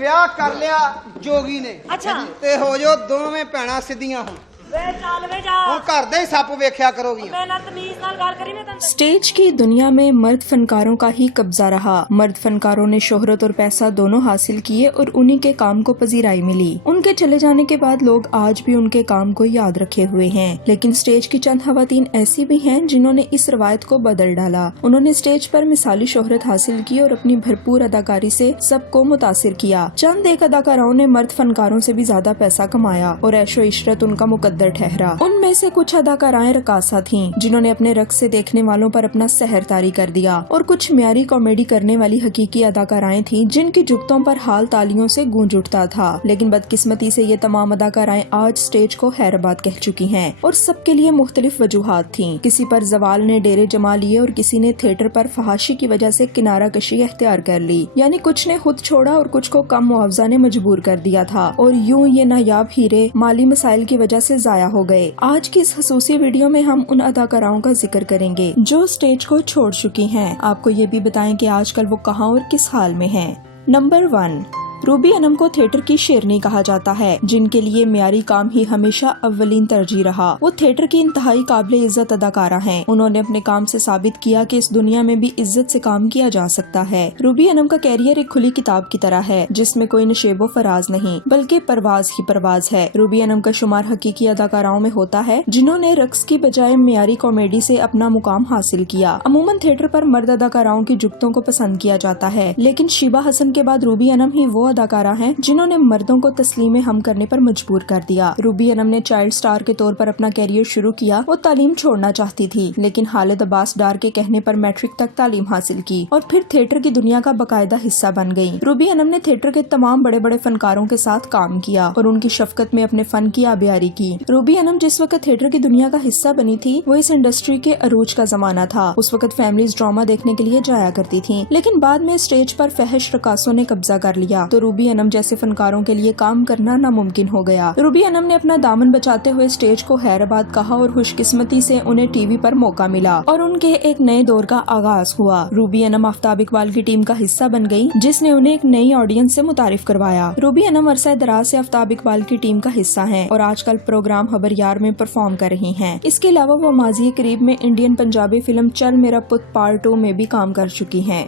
ਵਿਆਹ ਕਰ ਲਿਆ ਜੋਗੀ ਨੇ ਅੱਛਾ ਤੇ ਹੋ ਜੋ ਦੋਵੇਂ ਭੈਣਾਂ ਸਿੱਧੀਆਂ ਹੁਣ ਵੇ ਚੱਲ ਵੇ ਜਾ ਹੁਣ ਘਰ ਦੇ ਹੀ ਸੱਪ ਵੇਖਿਆ ਕਰੋਗੀਆਂ। ਮੈਂ ਨਾ ਤਮੀਜ਼ ਨਾਲ ਗੱਲ ਕਰੀ मैं तंत्र स्टेज की दुनिया में मर्द फनकारों का ही कब्जा रहा। मर्द फनकारों ने शोहरत और पैसा दोनों हासिल किए और उन्हीं के काम को पजीराई मिली। उनके चले जाने के बाद लोग आज भी उनके काम को याद रखे हुए हैं, लेकिन स्टेज की चंद खवातीन ऐसी भी हैं जिन्होंने इस रवायत को बदल डाला। उन्होंने स्टेज पर मिसाली शोहरत हासिल की और अपनी भरपूर अदाकारी से सबको मुतासिर किया। चंद एक अदाकाराओं ने मर्द फनकारों से भी ज्यादा पैसा कमाया और ऐशो इशरत उनका मुकद्दर ठहरा। उनमें से कुछ अदाकाराएं रकासा थीं, जिन्होंने अपने रक्स से देखने वालों पर अपना सहर तारी कर दिया, और कुछ म्यारी कॉमेडी करने वाली हकीकी अदाकाराएं थीं जिनकी जुगतों पर हाल तालियों से गूंज उठता था। लेकिन बदकिस्मती से ये तमाम अदाकाराएं आज स्टेज को हैराबाद कह चुकी हैं और सबके लिए मुख्तलिफ वजूहात थीं। किसी पर जवाल ने डेरे जमा लिए और किसी ने थिएटर पर फहाशी की वजह से किनारा कशी अख्तियार कर ली, यानी कुछ ने खुद छोड़ा और कुछ को कम मुआवजा ने मजबूर कर दिया था, और यूं ये नायाब हीरे माली मसाइल की वजह से जाया हो गए। आज की इस खसूसी वीडियो में हम उन अदाकाराओं का जिक्र करेंगे जो स्टेज को छोड़ चुकी हैं। आपको ये भी बताएं कि आजकल वो कहाँ और किस हाल में हैं। नंबर 1, रूबी अनम को थिएटर की शेरनी कहा जाता है, जिनके लिए म्यारी काम ही हमेशा अव्वलीन तरजीह रहा। वो थिएटर की इंतहाई काबिल इज्जत अदाकारा हैं। उन्होंने अपने काम से साबित किया कि इस दुनिया में भी इज्जत से काम किया जा सकता है। रूबी अनम का कैरियर एक खुली किताब की तरह है, जिसमें कोई नशेबो फराज नहीं बल्कि परवाज ही परवाज है। रूबी अनम का शुमार हकीकी अदाकाराओं में होता है जिन्होंने रक्स की बजाय म्यारी कॉमेडी से अपना मुकाम हासिल किया। अमूमन थिएटर पर मर्द अदाकाराओं की जुगतों को पसंद किया जाता है, लेकिन शीबा हसन के बाद रूबी अनम ही वो अदाकारा हैं जिन्होंने मर्दों को तस्लीम हम करने पर मजबूर कर दिया। रूबी अनम ने चाइल्ड स्टार के तौर पर अपना कैरियर शुरू किया। वो तालीम छोड़ना चाहती थी, लेकिन खालिद अब्बास डार के कहने पर मैट्रिक तक तालीम हासिल की और फिर थिएटर की दुनिया का बाकायदा हिस्सा बन गयी। रूबी अनम ने थिएटर के तमाम बड़े बड़े फनकारों के साथ काम किया और उनकी शफकत में अपने फन की आबियारी की। रूबी अनम जिस वक्त थिएटर की दुनिया का हिस्सा बनी थी, वो इस इंडस्ट्री के अरूज का जमाना था। उस वक्त फैमिलीज ड्रामा देखने के लिए जाया करती थी, लेकिन बाद में स्टेज पर फहश रकासों ने कब्जा कर लिया तो रूबी अनम जैसे फनकारों के लिए काम करना नामुमकिन हो गया। रूबी अनम ने अपना दामन बचाते हुए स्टेज को हैराबाद कहा और खुशकिस्मती से उन्हें टीवी पर मौका मिला और उनके एक नए दौर का आगाज हुआ। रूबी अनम आफ्ताब इकबाल की टीम का हिस्सा बन गई, जिसने उन्हें एक नई ऑडियंस से मुतारिफ करवाया। रूबी अनम अरसा दराज से आफ्ताब इकबाल की टीम का हिस्सा हैं और आजकल प्रोग्राम खबर यार में परफॉर्म कर रही हैं। इसके अलावा वो माजी करीब में इंडियन पंजाबी फिल्म चल मेरा पुत पार्ट 2 में भी काम कर चुकी हैं।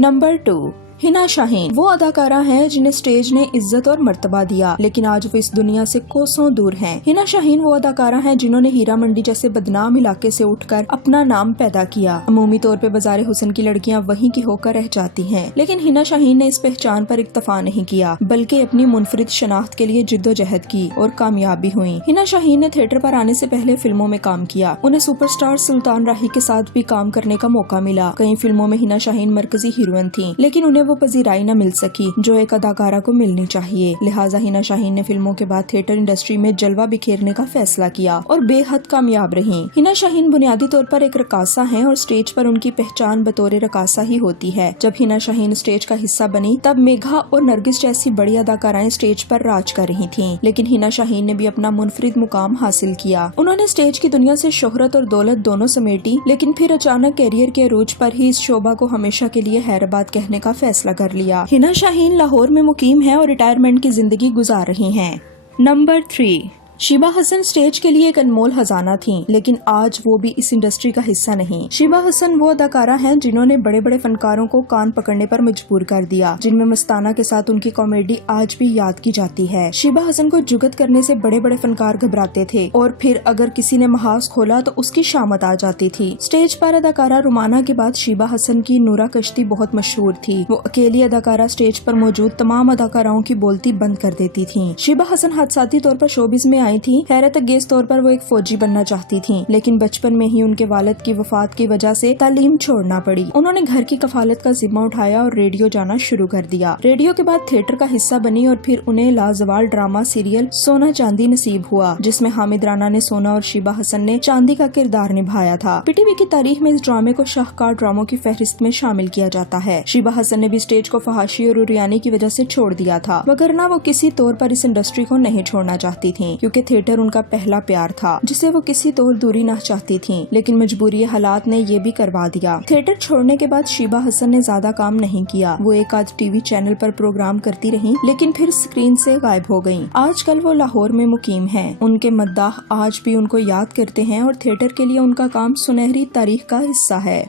नंबर 2, हिना शाहीन वो अदाकारा हैं जिन्हें स्टेज ने इज्जत और मर्तबा दिया, लेकिन आज वो इस दुनिया से कोसों दूर हैं। हिना शाहीन वो अदाकारा हैं जिन्होंने हीरा मंडी जैसे बदनाम इलाके से उठकर अपना नाम पैदा किया। अमूमी तौर पे बाज़ारे हुस्न की लड़कियां वहीं की होकर रह जाती हैं, लेकिन हिना शाहीन ने इस पहचान पर इक्तफा नहीं किया, बल्कि अपनी मुनफरिद शनाख्त के लिए जिद्दोजहद की और कामयाब भी हुई। हिना शाहीन ने थिएटर पर आने से पहले फिल्मों में काम किया। उन्हें सुपरस्टार सुल्तान राही के साथ भी काम करने का मौका मिला। कई फिल्मों में हिना शाहीन मरकजी हीरोइन थी, लेकिन उन्हें वो पजीराई न मिल सकी जो एक अदाकारा को मिलनी चाहिए। लिहाजा हिना शाहीन ने फिल्मों के बाद थिएटर इंडस्ट्री में जलवा बिखेरने का फैसला किया और बेहद कामयाब रही। हिना शाहीन बुनियादी तौर पर एक रकासा हैं और स्टेज पर उनकी पहचान बतौर रकासा ही होती है। जब हिना शाहीन स्टेज का हिस्सा बनी तब मेघा और नरगिस जैसी बड़ी अदाकाराएं स्टेज पर राज कर रही थीं, लेकिन हिना शाहीन ने भी अपना मुनफरिद मुकाम हासिल किया। उन्होंने स्टेज की दुनिया से शोहरत और दौलत दोनों समेटी, लेकिन फिर अचानक कैरियर के अरूज पर ही इस शोबा को हमेशा के लिए हैराबाद कहने का फैसला कर लिया। हिना शाहीन लाहौर में मुकीम है और रिटायरमेंट की जिंदगी गुजार रही हैं। नंबर 3, शीबा हसन स्टेज के लिए एक अनमोल खजाना थी, लेकिन आज वो भी इस इंडस्ट्री का हिस्सा नहीं। शीबा हसन वो अदाकारा हैं जिन्होंने बड़े बड़े फनकारों को कान पकड़ने पर मजबूर कर दिया, जिनमें मस्ताना के साथ उनकी कॉमेडी आज भी याद की जाती है। शीबा हसन को जुगत करने से बड़े बड़े फनकार घबराते थे और फिर अगर किसी ने महाज खोला तो उसकी शामत आ जाती थी। स्टेज पर अदाकारा रुमाना के बाद शीबा हसन की नूरा कश्ती बहुत मशहूर थी। वो अकेली अदाकारा स्टेज पर मौजूद तमाम अदाकाराओं की बोलती बंद कर देती थी। शीबा हसन हादसाती तौर पर शोबिज में आई थी। हैरत अंगेज तौर पर वो एक फौजी बनना चाहती थीं, लेकिन बचपन में ही उनके वालिद की वफात की वजह से तालीम छोड़ना पड़ी। उन्होंने घर की कफालत का जिम्मा उठाया और रेडियो जाना शुरू कर दिया। रेडियो के बाद थिएटर का हिस्सा बनी और फिर उन्हें लाजवाल ड्रामा सीरियल सोना चांदी नसीब हुआ, जिसमें हामिद राना ने सोना और शीबा हसन ने चांदी का किरदार निभाया था। पीटीवी की तारीख में इस ड्रामे को शाहकार ड्रामों की फहरिस्त में शामिल किया जाता है। शीबा हसन ने भी स्टेज को फहाशी और उरियानी की वजह से छोड़ दिया था, वगरना वो किसी तौर पर इस इंडस्ट्री को नहीं छोड़ना चाहती थी, क्योंकि जबकि थिएटर उनका पहला प्यार था जिसे वो किसी तौर दूरी ना चाहती थीं, लेकिन मजबूरी हालात ने ये भी करवा दिया। थिएटर छोड़ने के बाद शीबा हसन ने ज्यादा काम नहीं किया। वो एक आध टीवी चैनल पर प्रोग्राम करती रहीं, लेकिन फिर स्क्रीन से गायब हो गयीं। आजकल वो लाहौर में मुकीम हैं। उनके मद्दाह आज भी उनको याद करते हैं और थिएटर के लिए उनका काम सुनहरी तारीख का हिस्सा है।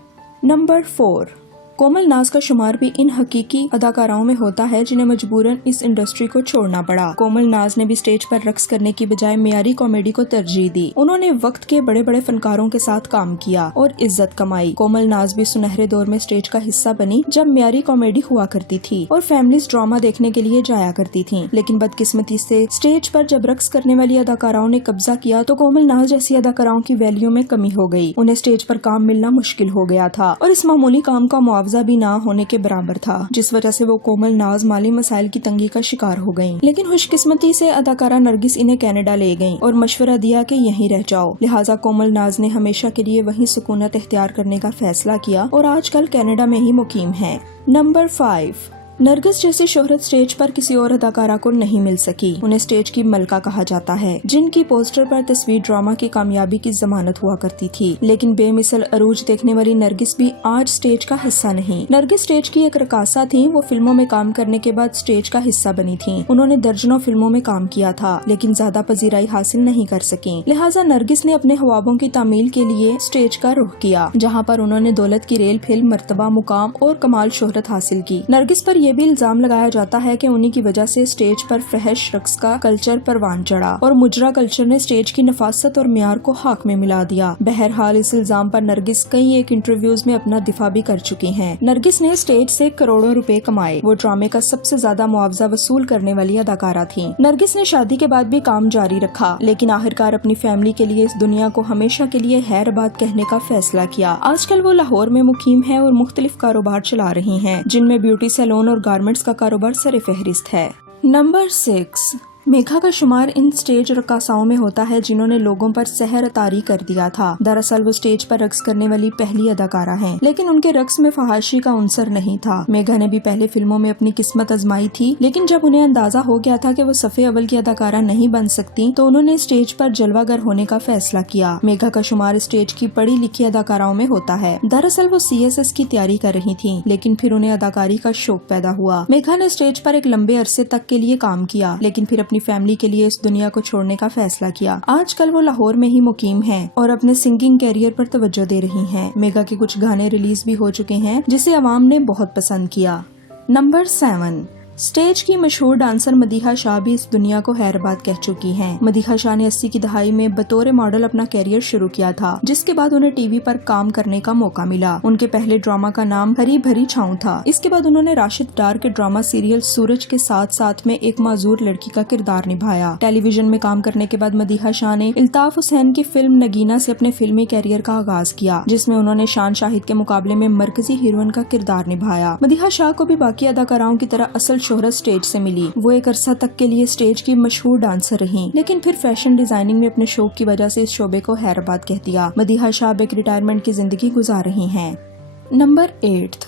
नंबर 4, कोमल नाज का शुमार भी इन हकीकी अदाकाराओं में होता है जिन्हें मजबूरन इस इंडस्ट्री को छोड़ना पड़ा। कोमल नाज ने भी स्टेज पर रक्स करने की बजाय मियारी कॉमेडी को तरजीह दी। उन्होंने वक्त के बड़े बड़े फनकारों के साथ काम किया और इज्जत कमाई। कोमल नाज भी सुनहरे दौर में स्टेज का हिस्सा बनी जब मियारी कॉमेडी हुआ करती थी और फैमिलीज ड्रामा देखने के लिए जाया करती थी। लेकिन बदकिस्मती से स्टेज पर जब रक्स करने वाली अदाकाराओं ने कब्जा किया तो कोमल नाज जैसी अदाकाराओं की वैल्यू में कमी हो गयी। उन्हें स्टेज पर काम मिलना मुश्किल हो गया था और इस मामूली काम का मुआवजा भी ना होने के बराबर था, जिस वजह से वो कोमल नाज माली मसाइल की तंगी का शिकार हो गयीं। लेकिन खुशकिस्मती से अदाकारा नरगिस इन्हें कनाडा ले गयीं और मशवरा दिया कि यहीं रह जाओ। लिहाजा कोमल नाज ने हमेशा के लिए वहीं सुकूनत इख्तियार करने का फैसला किया और आजकल कनाडा में ही मुकीम है। नंबर 5, नरगिस जैसी शोहरत स्टेज पर किसी और अदाकारा को नहीं मिल सकी। उन्हें स्टेज की मलका कहा जाता है, जिनकी पोस्टर पर तस्वीर ड्रामा की कामयाबी की जमानत हुआ करती थी। लेकिन बेमिसल अरूज देखने वाली नरगिस भी आज स्टेज का हिस्सा नहीं। नरगिस स्टेज की एक रकासा थी। वो फिल्मों में काम करने के बाद स्टेज का हिस्सा बनी थी। उन्होंने दर्जनों फिल्मों में काम किया था, लेकिन ज्यादा पजीराई हासिल नहीं कर सकी। लिहाजा नरगिस ने अपने ख्वाबों की तामील के लिए स्टेज का रुख किया, जहाँ पर उन्होंने दौलत की रेल फिल्म, मर्तबा, मुकाम और कमाल शोहरत हासिल की। नरगिस पर ये भी इल्जाम लगाया जाता है कि उन्हीं की वजह से स्टेज पर फहश रक्स का कल्चर परवान चढ़ा और मुजरा कल्चर ने स्टेज की नफासत और मियार को खाक में मिला दिया। बहरहाल इस इल्जाम पर नरगिस कई एक इंटरव्यूज में अपना दिफा भी कर चुकी हैं। नरगिस ने स्टेज से करोड़ों रुपए कमाए। वो ड्रामे का सबसे ज्यादा मुआवजा वसूल करने वाली अदाकारा थी। नरगिस ने शादी के बाद भी काम जारी रखा, लेकिन आखिरकार अपनी फैमिली के लिए इस दुनिया को हमेशा के लिए हैरबाद कहने का फैसला किया। आजकल वो लाहौर में मुकीम है और मुख्तलिफ कारोबार चला रही हैं, जिनमें ब्यूटी सैलून और गारमेंट्स का कारोबार सरे फहरिस्त है। नंबर 6, मेघा का शुमार इन स्टेज रकासाओं में होता है जिन्होंने लोगों पर सहर तारी कर दिया था। दरअसल वो स्टेज पर रक्स करने वाली पहली अदाकारा हैं, लेकिन उनके रक्स में फहाशी का उनसर नहीं था। मेघा ने भी पहले फिल्मों में अपनी किस्मत आजमाई थी, लेकिन जब उन्हें अंदाजा हो गया था कि वो सफ़े अव्वल की अदाकारा नहीं बन सकती तो उन्होंने स्टेज पर जलवागर होने का फैसला किया। मेघा का शुमार स्टेज की पढ़ी लिखी अदाकाराओं में होता है। दरअसल वो CSS की तैयारी कर रही थी, लेकिन फिर उन्हें अदाकारी का शौक पैदा हुआ। मेघा ने स्टेज पर एक लंबे अरसे तक के लिए काम किया, लेकिन फिर अपनी फैमिली के लिए इस दुनिया को छोड़ने का फैसला किया। आजकल वो लाहौर में ही मुकीम हैं और अपने सिंगिंग कैरियर पर तवज्जो दे रही हैं। मेघा के कुछ गाने रिलीज भी हो चुके हैं, जिसे अवाम ने बहुत पसंद किया। नंबर 7, स्टेज की मशहूर डांसर मदीहा शाह भी इस दुनिया को हैरबाद कह चुकी हैं। मदीहा शाह ने 80 की दहाई में बतौर मॉडल अपना कैरियर शुरू किया था, जिसके बाद उन्हें टीवी पर काम करने का मौका मिला। उनके पहले ड्रामा का नाम हरी भरी छाँव था। इसके बाद उन्होंने राशिद डार के ड्रामा सीरियल सूरज के साथ साथ में एक माजूर लड़की का किरदार निभाया। टेलीविजन में काम करने के बाद मदीहा शाह ने इल्ताफ हुसैन की फिल्म नगीना से अपने फिल्मी कैरियर का आगाज किया, जिसमें उन्होंने शान शाहिद के मुकाबले में मरकजी हीरोइन का किरदार निभाया। मदीहा शाह को भी बाकी अदाकाराओं की तरह असल शोहरत स्टेज से मिली। वो एक अरसा तक के लिए स्टेज की मशहूर डांसर रहीं, लेकिन फिर फैशन डिजाइनिंग में अपने शौक की वजह से इस शोबे को हैरबाद कह दिया। मदीहा शाह एक रिटायरमेंट की जिंदगी गुजार रही हैं। नंबर 8,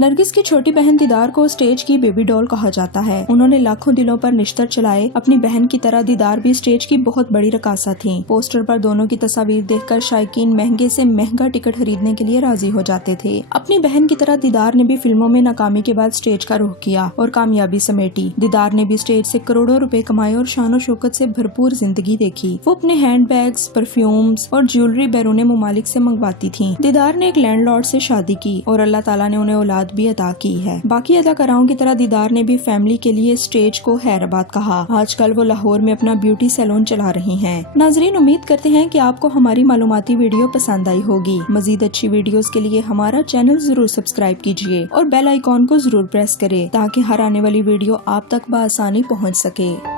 नरगिस की छोटी बहन दीदार को स्टेज की बेबी डॉल कहा जाता है। उन्होंने लाखों दिलों पर निश्तर चलाए। अपनी बहन की तरह दीदार भी स्टेज की बहुत बड़ी रकासा थी। पोस्टर पर दोनों की तस्वीर देखकर शायकीन महंगे से महंगा टिकट खरीदने के लिए राजी हो जाते थे। अपनी बहन की तरह दीदार ने भी फिल्मों में नाकामी के बाद स्टेज का रुख किया और कामयाबी समेटी। दीदार ने भी स्टेज से करोड़ों रुपए कमाए और शान शौकत से भरपूर जिंदगी देखी। वो अपने हैंड बैग्स, परफ्यूम्स और ज्वेलरी बैरून मुमालिक से मंगवाती थी। दीदार ने एक लैंडलॉर्ड से शादी की और अल्लाह ताला ने उन्हें औलाद भी अता की है। बाकी अदाकाराओं की तरह दीदार ने भी फैमिली के लिए स्टेज को हैरबाद कहा। आजकल वो लाहौर में अपना ब्यूटी सैलून चला रही हैं। नाजरीन, उम्मीद करते हैं कि आपको हमारी मालूमाती वीडियो पसंद आई होगी। मजीद अच्छी वीडियोस के लिए हमारा चैनल जरूर सब्सक्राइब कीजिए और बेल आइकॉन को जरूर प्रेस करें ताकि हर आने वाली वीडियो आप तक बआसानी पहुंच सके।